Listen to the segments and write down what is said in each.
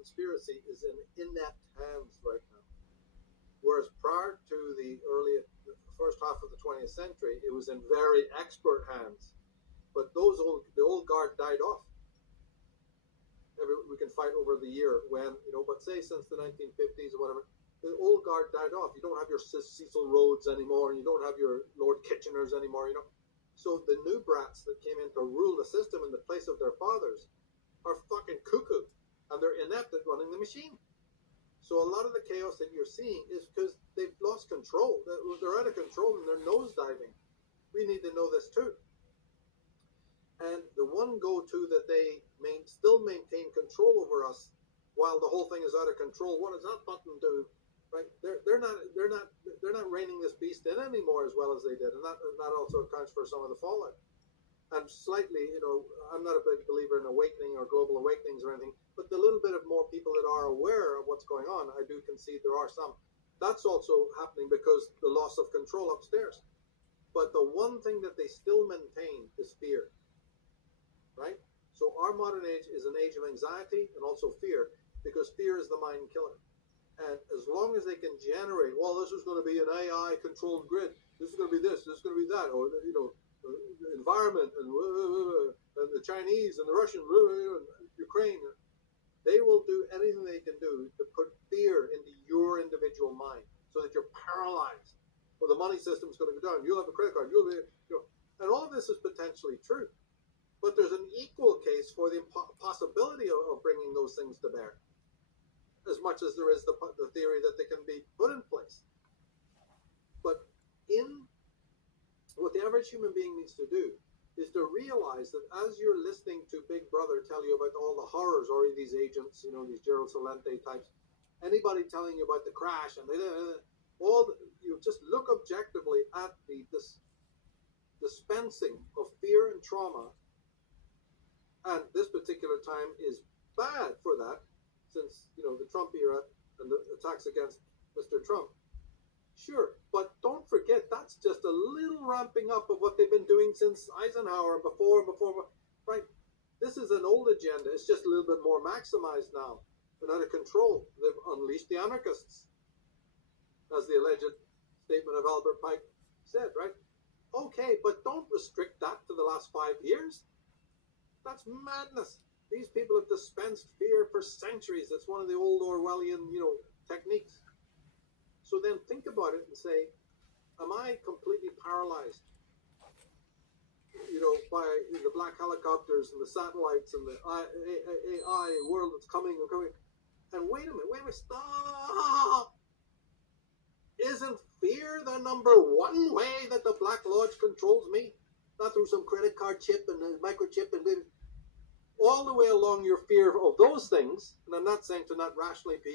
conspiracy is in inept hands right now. Whereas prior to the first half of the 20th century, it was in very expert hands. But the old guard died off. We can fight over the year when, but say since the 1950s or whatever, the old guard died off. You don't have your Cecil Rhodes anymore, and you don't have your Lord Kitcheners anymore, So the new brats that came in to rule the system in the place of their fathers are fucking cuckoo, and they're inept at running the machine. So a lot of the chaos that you're seeing is because they've lost control. They're out of control and they're nosediving. We need to know this too. And the one go-to that they still maintain control over us while the whole thing is out of control. What does that button do? Right? They're not reining this beast in anymore as well as they did, and that also accounts for some of the fallout. And slightly, I'm not a big believer in awakening or global awakenings or anything, but the little bit of more people that are aware of what's going on, I do concede there are some. That's also happening because the loss of control upstairs. But the one thing that they still maintain is fear, right? So our modern age is an age of anxiety and also fear, because fear is the mind killer. And as long as they can generate, well, this is going to be an AI-controlled grid, this is going to be this is going to be that, or, environment, and the Chinese and the Russians, and Ukraine, they will do anything they can do to put fear into your individual mind so that you're paralyzed. Well, the money system's going to go down. You'll have a credit card. You'll be, and all of this is potentially true. But there's an equal case for the possibility of bringing those things to bear, as much as there is the theory that they can be put in place. But what the average human being needs to do is to realize that as you're listening to Big Brother tell you about all the horrors, or these agents, these Gerald Celente types, anybody telling you about the crash, and you just look objectively at the dispensing of fear and trauma, and this particular time is bad for that, since the Trump era and the attacks against Mr. Trump. Sure, but don't forget that's just a little ramping up of what they've been doing since Eisenhower, before, right? This is an old agenda. It's just a little bit more maximized now and out of control. They've unleashed the anarchists, as the alleged statement of Albert Pike said, right? Okay, but don't restrict that to the last 5 years. That's madness. These people have dispensed fear for centuries. That's one of the old Orwellian, techniques. So then think about it and say, am I completely paralyzed, by the black helicopters and the satellites and the AI world that's coming and coming? And wait a minute, stop! Isn't fear the number one way that the Black Lodge controls me? Not through some credit card chip and a microchip and all the way along your fear of those things. And I'm not saying to not rationally be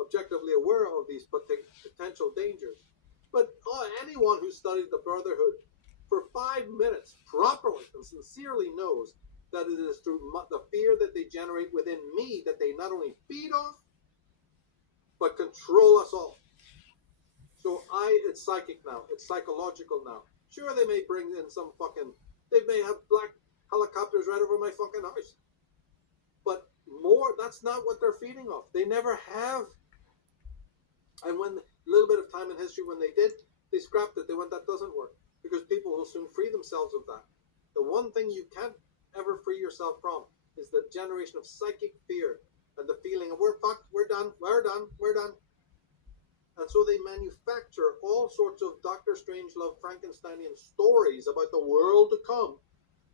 objectively aware of these potential dangers, but anyone who studied the Brotherhood for 5 minutes properly and sincerely knows that it is through the fear that they generate within me that they not only feed off, but control us all. So it's psychic now. It's psychological now. Sure, they may bring in they may have black helicopters right over my fucking house. But that's not what they're feeding off. They never have. And when a little bit of time in history when they did, they scrapped it. They went, that doesn't work, because people will soon free themselves of that. The one thing you can't ever free yourself from is the generation of psychic fear and the feeling of we're fucked, we're done. And so they manufacture all sorts of Dr. Strangelove Frankensteinian stories about the world to come.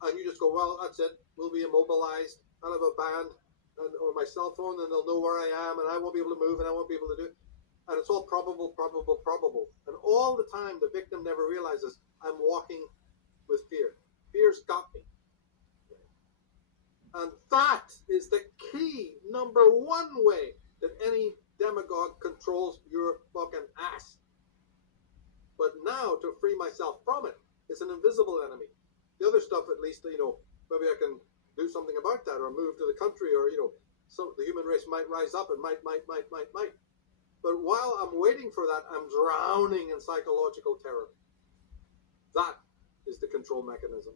And you just go, well, that's it. We'll be immobilized. I'll have a band or my cell phone, and they'll know where I am, and I won't be able to move, and I won't be able to do it. And it's all probable. And all the time, the victim never realizes I'm walking with fear. Fear's got me. And that is the key, number one way that any demagogue controls your fucking ass. But now, to free myself from it, it's an invisible enemy. The other stuff, at least, maybe I can do something about that, or move to the country, or, the human race might rise up and might. But while I'm waiting for that, I'm drowning in psychological terror. That is the control mechanism.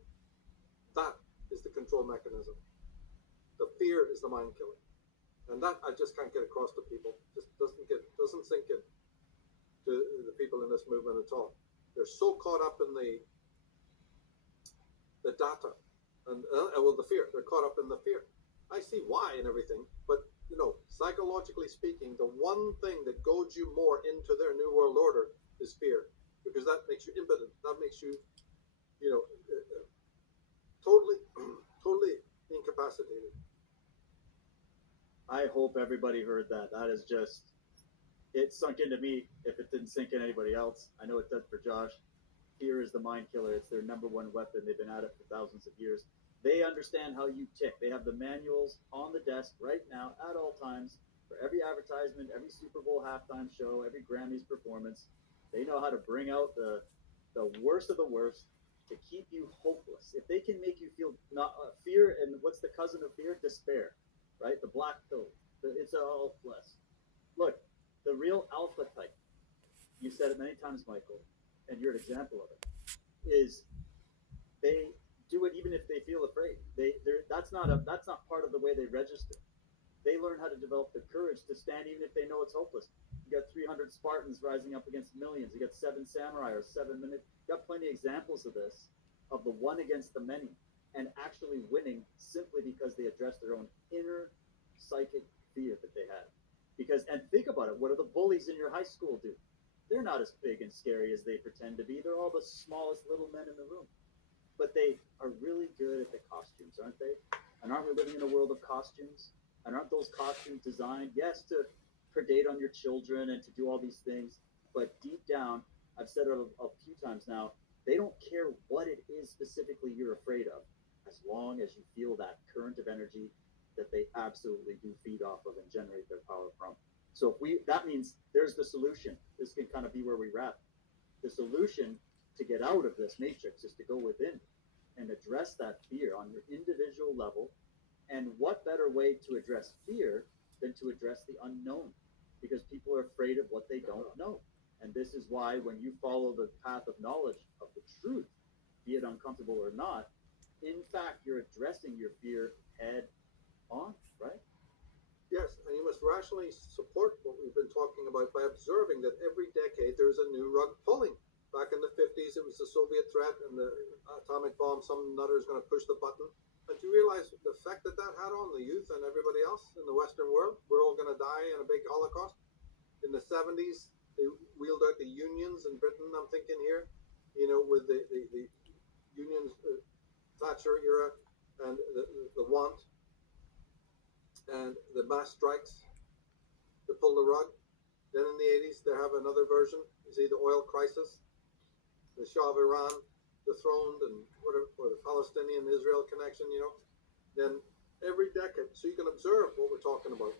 The fear is the mind killer. And that I just can't get across to people. Just doesn't sink in to the people in this movement at all. They're so caught up in the data and well, the fear. They're caught up in the fear. I see why and everything, but psychologically speaking, the one thing that goads you more into their new world order is fear, because that makes you impotent. That makes you, totally, totally incapacitated. I hope everybody heard that. That is just, it sunk into me. If it didn't sink in anybody else, I know it does for Josh. Fear is the mind killer. It's their number one weapon. They've been at it for thousands of years. They understand how you tick. They have the manuals on the desk right now at all times for every advertisement, every Super Bowl halftime show, every Grammys performance. They know how to bring out the worst of the worst to keep you hopeless. If they can make you feel not fear, and what's the cousin of fear? Despair, right? The black pill. It's all less. Look, the real alpha type, you said it many times, Michael, and you're an example of it, is they do it even if they feel afraid. That's not part of the way they register. They learn how to develop the courage to stand even if they know it's hopeless. You got 300 Spartans rising up against millions. You got 7 samurai or 7 minutes. You got plenty of examples of this, of the one against the many, and actually winning simply because they addressed their own inner psychic fear that they had. And think about it, what do the bullies in your high school do? They're not as big and scary as they pretend to be. They're all the smallest little men in the room. But they are really good at the costumes, aren't they? And aren't we living in a world of costumes? And aren't those costumes designed, yes, to predate on your children and to do all these things, but deep down, I've said it a few times now, they don't care what it is specifically you're afraid of, as long as you feel that current of energy that they absolutely do feed off of and generate their power from. So that means there's the solution. This can kind of be where we wrap. The solution to get out of this matrix is to go within and address that fear on your individual level. And what better way to address fear than to address the unknown? Because people are afraid of what they don't know. And this is why when you follow the path of knowledge of the truth, be it uncomfortable or not, in fact, you're addressing your fear head on, right? Yes, and you must rationally support what we've been talking about by observing that every decade there's a new rug pulling. Back in the 50s, it was the Soviet threat and the atomic bomb. Some nutter is going to push the button. And do you realize the effect that had on the youth and everybody else in the Western world? We're all going to die in a big Holocaust. In the 70s, they wheeled out the unions in Britain, I'm thinking here, with the unions, Thatcher era, and the want, and the mass strikes to pull the rug. Then in the 80s, they have another version. You see the oil crisis, the Shah of Iran dethroned, and or the Palestinian-Israel connection, Then every decade, so you can observe what we're talking about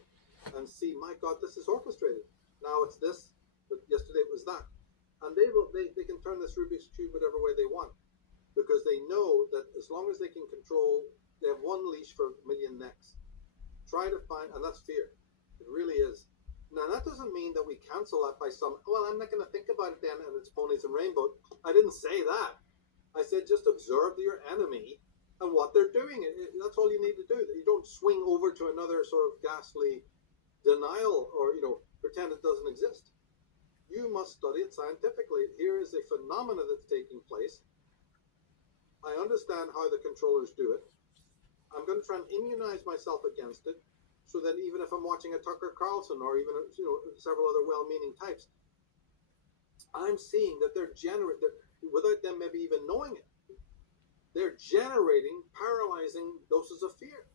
and see, my God, this is orchestrated. Now it's this, but yesterday it was that. And they can turn this Rubik's Cube whatever way they want, because they know that as long as they can control, they have one leash for a million necks. Try to find, and that's fear. It really is. Now, that doesn't mean that we cancel that by well, I'm not going to think about it then, and it's ponies and rainbow. I didn't say that. I said just observe your enemy and what they're doing. That's all you need to do. You don't swing over to another sort of ghastly denial or, pretend it doesn't exist. You must study it scientifically. Here is a phenomena that's taking place. I understand how the controllers do it. I'm going to try and immunize myself against it, so that even if I'm watching a Tucker Carlson or even several other well-meaning types, I'm seeing that they're without them maybe even knowing it, they're generating paralyzing doses of fear.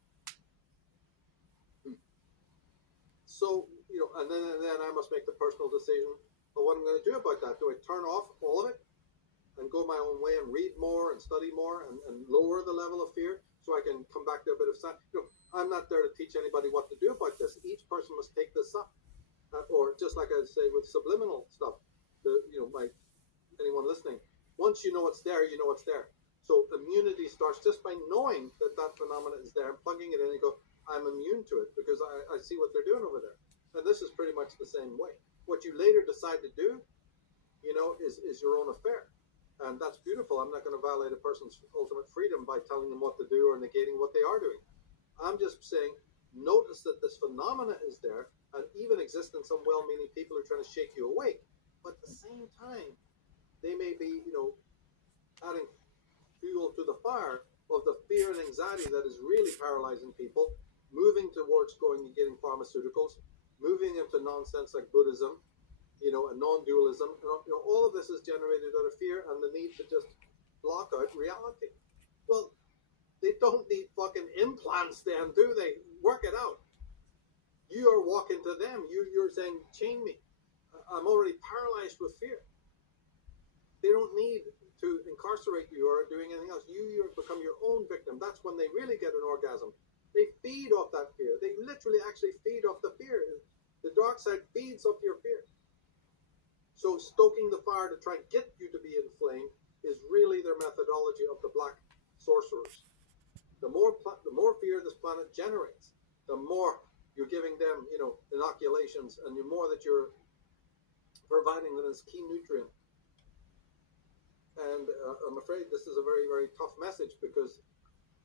So and then I must make the personal decision of what I'm going to do about that. Do I turn off all of it and go my own way and read more and study more and lower the level of fear so I can come back to a bit of science? I'm not there to teach anybody what to do about this. Each person must take this up, or just like I say with subliminal stuff. Anyone listening, once you know it's there, you know it's there. So immunity starts just by knowing that phenomenon is there, and plugging it in and go, I'm immune to it because I see what they're doing over there. And this is pretty much the same way. What you later decide to do, is your own affair. And that's beautiful. I'm not going to violate a person's ultimate freedom by telling them what to do or negating what they are doing. I'm just saying, notice that this phenomena is there and even exists in some well-meaning people who are trying to shake you awake. But at the same time, they may be, adding fuel to the fire of the fear and anxiety that is really paralyzing people, moving towards going and getting pharmaceuticals, moving into nonsense like Buddhism, and non-dualism. All of this is generated out of fear and the need to just block out reality. Well, they don't need fucking implants then, do they? Work it out. You are walking to them. You're saying, chain me. I'm already paralyzed with fear. They don't need to incarcerate you or doing anything else. You become your own victim. That's when they really get an orgasm. They feed off that fear. They literally actually feed off the fear. The dark side feeds off your fear. So stoking the fire to try and get you to be inflamed is really their methodology of the black sorcerers. The more fear this planet generates, the more you're giving them, inoculations, and the more that you're providing them this key nutrient. And I'm afraid this is a very, very tough message because,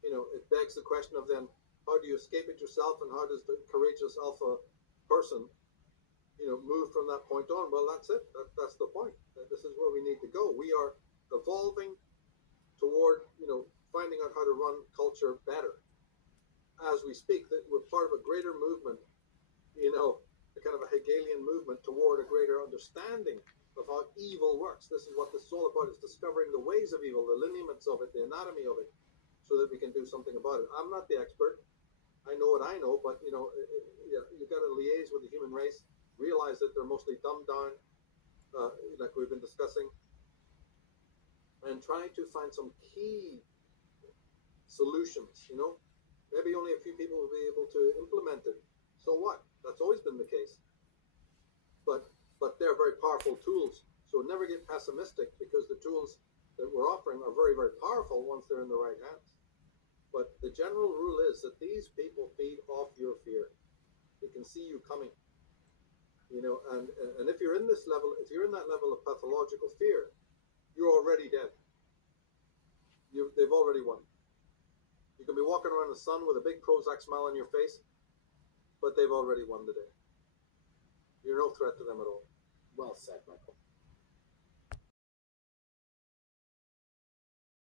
it begs the question of then, how do you escape it yourself, and how does the courageous alpha person, move from that point on? Well, that's it. That's the point. This is where we need to go. We are evolving toward, finding out how to run culture better. As we speak, that we're part of a greater movement, a kind of a Hegelian movement toward a greater understanding of how evil works. This is what this is all about, is discovering the ways of evil, the lineaments of it, the anatomy of it, so that we can do something about it. I'm not the expert. I know what I know, but, you've got to liaise with the human race, realize that they're mostly dumbed down, like we've been discussing, and try to find some key solutions, Maybe only a few people will be able to implement it. So what? That's always been the case. But they're very powerful tools. So never get pessimistic, because the tools that we're offering are very, very powerful once they're in the right hands. But the general rule is that these people feed off your fear. They can see you coming. And if you're in this level, if you're in that level of pathological fear, you're already dead. They've already won. You can be walking around the sun with a big Prozac smile on your face, but they've already won the day. You're no threat to them at all. Well said, Michael.